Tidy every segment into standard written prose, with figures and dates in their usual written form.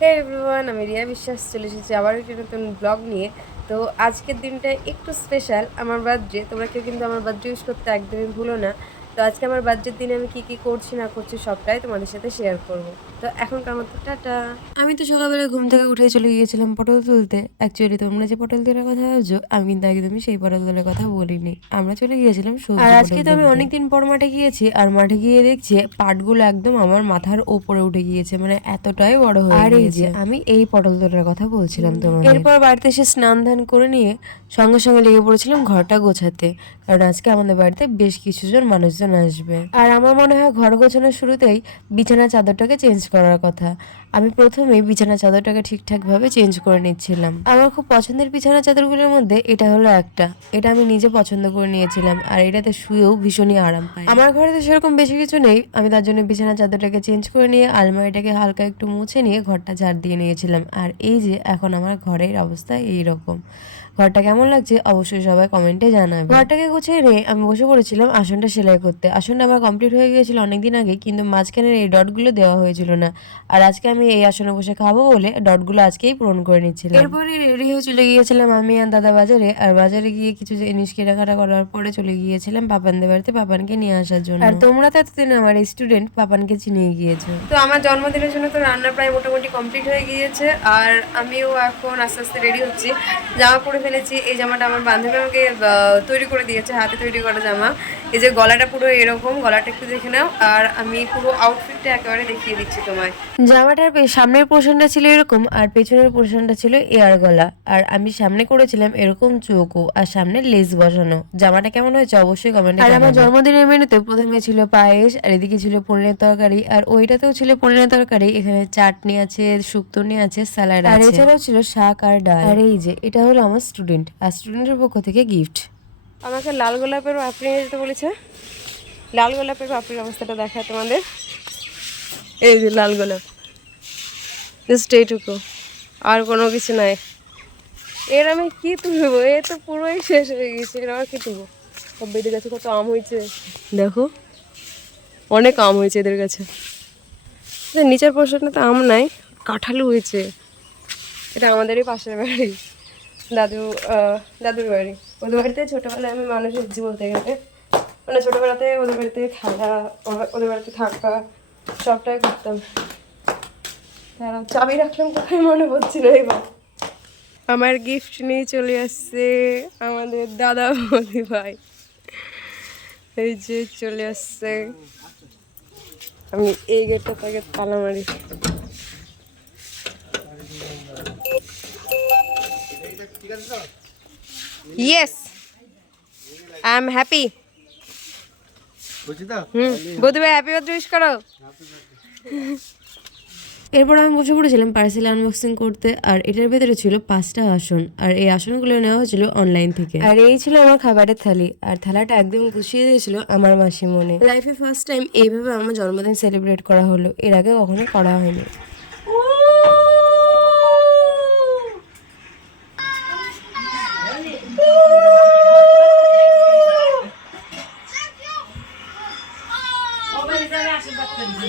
হে everyone, আমি রিয়া বিশ্বাস চলে এসেছি আবার একটি নতুন ব্লগ নিয়ে। তো আজকের দিনটা একটু স্পেশাল, আমার বার্থডে। তোমরা কেউ কিন্তু আমার বার্থডে উইশ করতে একদমই ভুলো না। তো আজকে আমার বার্থডের দিনে আমি কি কি করছি না করছি সবটাই তোমাদের সাথে শেয়ার করব। তো এখনকার মতো টাটা। আমি তো সকালবেলা ঘুম থেকে উঠে চলে গিয়েছিলাম পটল তুলতে। অ্যাকচুয়ালি তোমরা যে পটল তোলার কথা ভাবছো, আমি কিন্তু একদমই সেই পটল তোলার কথা বলিনি। আমরা চলে গিয়েছিলাম সবজি। আর আজকে তো আমি অনেকদিন পর মাঠে গিয়েছি, আর মাঠে গিয়ে দেখছি পাটগুলো একদম আমার মাথার ওপরে উঠে গিয়েছে, মানে এতটাই বড় হয়ে গিয়েছে। আর এই যে আমি এই পটল তোলার কথা বলছিলাম তোমাদের। এরপর বাড়িতে এসে স্নান ধান করে নিয়ে সঙ্গে সঙ্গে লেগে পড়েছিলাম ঘরটা গোছাতে, কারণ আজকে আমাদের বাড়িতে বেশ কিছুজন মানুষজন আসবে। আর আমার মনে হয় ঘর গোছানোর শুরুতেই বিছানা চাদরটাকে চেঞ্জ করার কথা। আমি প্রথমেই বিছানা চাদরটাকে ঠিকঠাকভাবে চেঞ্জ করে নিচ্ছিলাম। আমার খুব পছন্দের বিছানা চাদরগুলোর মধ্যে এটা হলো একটা। এটা আমি নিজে পছন্দ করে নিয়েছিলাম, আর এটাতে শুয়েও ভীষণই আরাম পাই। আমার ঘরে তো সেরকম বেশি কিছু নেই, আমি তার জন্য বিছানা চাদরটাকে চেঞ্জ করে নিয়ে আলমারিটাকে হালকা একটু মুছে নিয়ে ঘরটা ঝাড় দিয়ে নিয়েছিলাম। আর এই যে এখন আমার ঘরের অবস্থা এইরকম। ঘরটা কেমন লাগছে অবশ্যই সবাই কমেন্টে জানাবে। ঘরটাকে গুছিয়ে নিয়ে আমি বসে পড়েছিলাম আসনটা সেলাই করতে। আসনটা আমার কমপ্লিট হয়ে গিয়েছিল অনেকদিন আগে, কিন্তু মাঝখানের এই ডটগুলো দেওয়া হয়েছিল না। আর আজকে আমি এই আসনে বসে খাবো বলে ডটগুলো আজকেই পূরণ করে নিচ্ছিলাম। এরপরে রেডি হয়ে চলে গিয়েছিলাম আমি আর দাদা বাজারে। আর বাজারে গিয়ে কিছু জিনিস কেনাকাটা করার পরে চলে গিয়েছিলাম পাপানদের বাড়িতে পাপানকে নিয়ে আসার জন্য। আর তোমরা তো এতদিন আমার স্টুডেন্ট পাপানকে চিনিয়ে গিয়েছো। তো আমার জন্মদিনের জন্য তো রান্না প্রায় মোটামুটি কমপ্লিট হয়ে গিয়েছে, আর আমিও এখন আস্তে আস্তে রেডি হচ্ছি। জামা পরে ফেলেছি। এই জামাটা আমার বান্ধবী আমাকে তৈরি করে দিয়েছে, হাতে তৈরি করা জামা। এই যে গলাটা পুরো এরকম, গলাটা একটু দেখে নাও। আর আমি পুরো আউটফিটটা একেবারে দেখিয়ে দিচ্ছি তোমায়। জামাটার সামনের পোর্শনটা ছিল এরকম, আর পেছনের পোর্শনটা ছিল এয়ার গলা। আর আমি সামনে করেছিলাম এরকম চৌকো, আর সামনে লেস বসানো। জামাটা কেমন হয়েছে অবশ্যই কমেন্টে জানাবে। আর আমার জন্মদিনের মেনুতে প্রথমে ছিল পায়েস, আর এদিকে ছিল পনিরের তরকারি, আর ওইটাতেও ছিল পনিরের তরকারি। এখানে চাটনি আছে, শুক্তনি আছে, স্যালাড আছে, আর এছাড়াও ছিল শাক আর ডাল। আর এই যে এটা হলো আমার স্টুডেন্ট, আর স্টুডেন্টের পক্ষ থেকে গিফট। আমাকে লাল গোলাপের পাপড়ি নিয়ে যেতে বলেছে। লাল গোলাপের পাপড়ির অবস্থাটা দেখায় তোমাদের। এই যে লাল গোলাপ, জাস্ট এইটুকু, আর কোনো কিছু নাই। এর আমি কি তুলবো? এ তো পুরোই শেষ হয়ে গেছে, এর আবার কি তুলবো? সব বেদের কাছে কত আম হয়েছে দেখো, অনেক আম হয়েছে এদের কাছে। নিচের পোর্শনে তো আম নাই, কাঁঠালও হয়েছে। এটা আমাদেরই পাশের বাড়ি, দাদুর বাড়ি। ওদের বাড়িতে ছোটোবেলায় আমি মানুষ হচ্ছি বলতে গেলে, মানে ছোটোবেলাতে ওদের বাড়িতে খেলা, ওদের বাড়িতে থাকা সবটাই করতাম। চাবি রাখলাম কোথায় মনে পড়ছিল এবার। আমার গিফট নিয়ে চলে আসছে আমাদের দাদা বৌদি ভাই। এই যে চলে আসছে, আমি এই গেটটা তাকে তালা মারি। Yes, I am happy. বৌদি ভাই হ্যাপি বার্থডে উইশ করো। এরপর আমি বসে পড়েছিলাম পার্সেল আনবক্সিং করতে। আর এটার ভেতরে ছিল 5টা আসন, আর এই আসনগুলো নেওয়া হয়েছিল অনলাইন থেকে। আর এই ছিল আমার খাবারের থালি, আর থালাটা একদম গুছিয়ে দিয়েছিল আমার মাসিমণি। লাইফে ফার্স্ট টাইম এইভাবে আমার জন্মদিন সেলিব্রেট করা হলো, এর আগে কখনো করা হয়নি।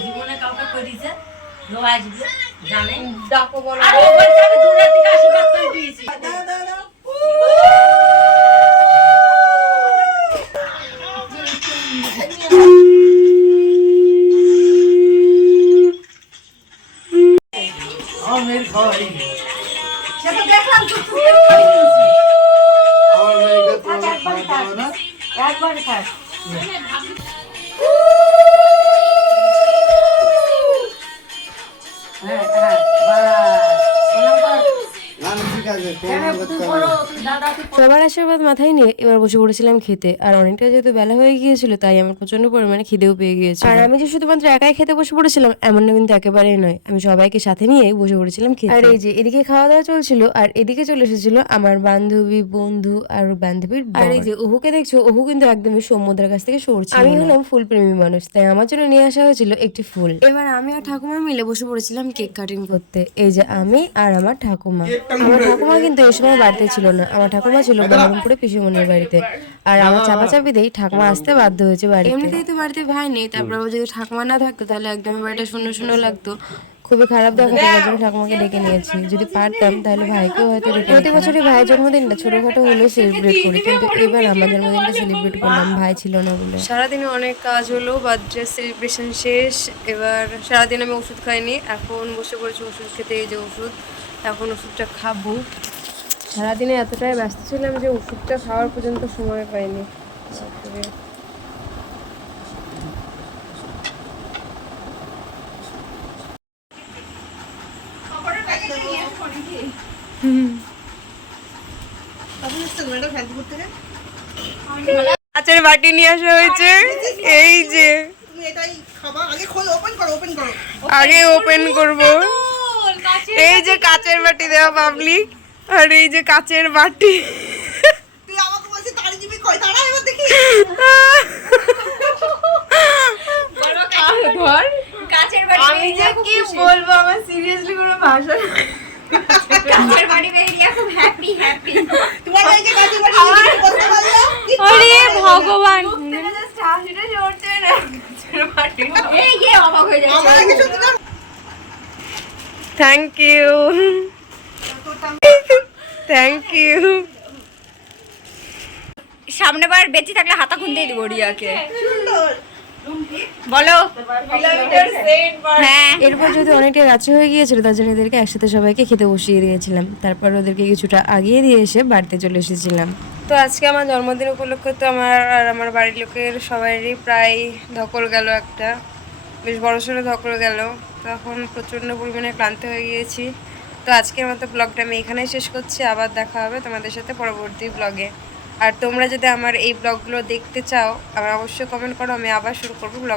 জীবনে কাউকে করিছে ডাকো বলো দূরের থেকে আশীর্বাদ করে দিয়েছি। সেটা দেখলাম একবারে থাক। সবার আশীর্বাদ মাথায় নিয়ে এবার বসে পড়েছিলাম খেতে। আর অনেকটা যেহেতু বেলা হয়ে গিয়েছিল, তাই আমার প্রচন্ড পরিমাণে খিদেও পেয়ে গিয়েছিল। আর আমি যে শুধুমাত্র একাই খেতে বসে পড়েছিলাম এমনটা কিন্তু একেবারেই নয়, আমি সবাইকে সাথে নিয়ে বসে পড়েছিলাম খেতে। আর এই যে এদিকে খাওয়া দাওয়া চলছিল, আর এদিকে চলে এসেছিল আমার বান্ধবী, বন্ধু আর বান্ধবীর। আর এই যে ওহুকে দেখছো, ওহু কিন্তু একদমই সমুদ্রের কাছ থেকে সরছে। আমি হলাম ফুল প্রেমী মানুষ, তাই আমার জন্য নিয়ে আসা হয়েছিল একটি ফুল। এবার আমি আর ঠাকুমা মিলে বসে পড়েছিলাম কেক কাটিং করতে। এই যে আমি আর আমার ঠাকুমা। আমার ঠাকুমা কিন্তু এই সময় বাড়িতে ছিল না, আমার ঠাকুমা ছিল বহরমপুরে পিসিমনির বাড়িতে। আর আমার চাপাচাপিতেই ঠাকুমা আসতে বাধ্য হয়েছে বাড়িতে। এমনিতেই তো বাড়িতে ভাই নেই, তারপর যদি ঠাকুমা না থাকতো তাহলে একদম বাড়িটা শূন্য শূন্য লাগতো। খুবই খারাপ দেখানোর জন্য ঠাকুমাকে ডেকে নিয়েছি। যদি পারতাম তাহলে ভাইকেও হয়তো ডেকে প্রতি বছরই ভাইয়ের জন্মদিনটা ছোটোখাটো হলেও সেলিব্রেট করি, কিন্তু এবার আমার জন্মদিনটা সেলিব্রেট করলাম ভাই ছিল না বলে। সারাদিনে অনেক কাজ হলো, বার্থডে সেলিব্রেশন শেষ। এবার সারাদিন আমি ওষুধ খাইনি, এখন বসে পড়েছি ওষুধ খেতে। এই যে ওষুধ, এখন ওষুধটা খাবো। সারাদিনে এতটাই ব্যস্ত ছিলাম যে ওষুধটা খাওয়ার পর্যন্ত সময় পাইনি। কাচের বাটি নিয়ে আসা হয়েছে, এই যে আগে ওপেন করব। এই যে কাচের বাটি দেওয়া পাবলিক, আর এই যে কাচের বাটি। আমি যে কি বলবো, আমার সিরিয়াসলি কোনো ভাষা নেই। কাচের বাটি বেরিয়ে খুব হ্যাপি হ্যাপি। তোমার ভাইকে কাচের বাটি করতে পারলো? আরে ভগবান, জাস্ট হাসিটা জোরছে না। কাচের বাটি এই যে অবাক হয়ে যাচ্ছে। Thank you, thank you. সামনেবার বেঁচে থাকলে হাতা খুনতেই দিব রিয়াকে। বলো হ্যাঁ। এরপর যদি অনেকটা রাত্রি হয়ে গিয়েছিল, তার জন্য এদেরকে একসাথে সবাইকে খেতে বসিয়ে দিয়েছিলাম। তারপর ওদেরকে কিছুটা আগিয়ে দিয়ে এসে বাড়িতে চলে এসেছিলাম। তো আজকে আমার জন্মদিন উপলক্ষে তো আমার আর আমার বাড়ির লোকের সবারই প্রায় ধকল গেল, একটা বেশ বড়সড় ধকল গেল। তো এখন প্রচণ্ড পরিমাণে ক্লান্ত হয়ে গিয়েছি। তো আজকের মতো ব্লগটা আমি এখানেই শেষ করছি। আবার দেখা হবে তোমাদের সাথে পরবর্তী ব্লগে। আর তোমরা যদি আমার এই ব্লগগুলো দেখতে চাও, আমার অবশ্যই কমেন্ট করো, আমি আবার শুরু করবো ব্লগ।